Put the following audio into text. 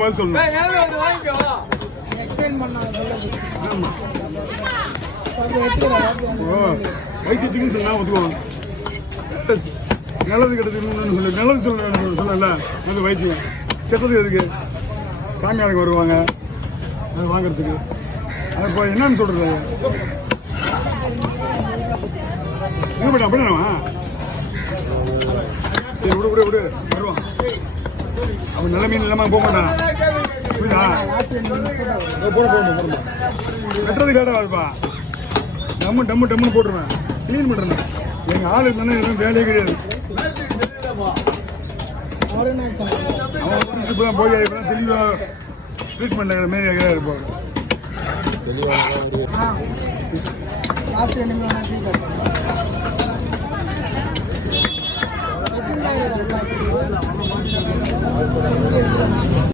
பதில் சொல்லணும். வைத்தியத்துக்குன்னு சொன்னா ஒத்துக்குவாங்க. நல்லது கெட்டது சொல்லு. நல்லது சொல்லல நல்லது வைத்தியம். கெட்டது எதுக்கு? சாமியாருக்கு வருவாங்க அது வாங்கறதுக்கு. அது இப்போ என்னன்னு சொல்றது? என்ன அப்படின்னா சரி விடு வருவான். அவன் நல்ல மீன் இல்லாம போக மாட்டான். புரியுதா? போட வெட்டுறது லேட்டாக ஆகுதுப்பா. டம்முன்னு போட்டுருவேன். கிளீன் பண்ணுறேன். எங்கள் ஆள் இருந்தானே எதுவும் வேலையே கிடையாது. அவன் இப்போ தான் போய் இப்போதான் தெளிவாக ட்ரீட்மெண்ட் மாரி இருப்பாங்க. தெளிவாக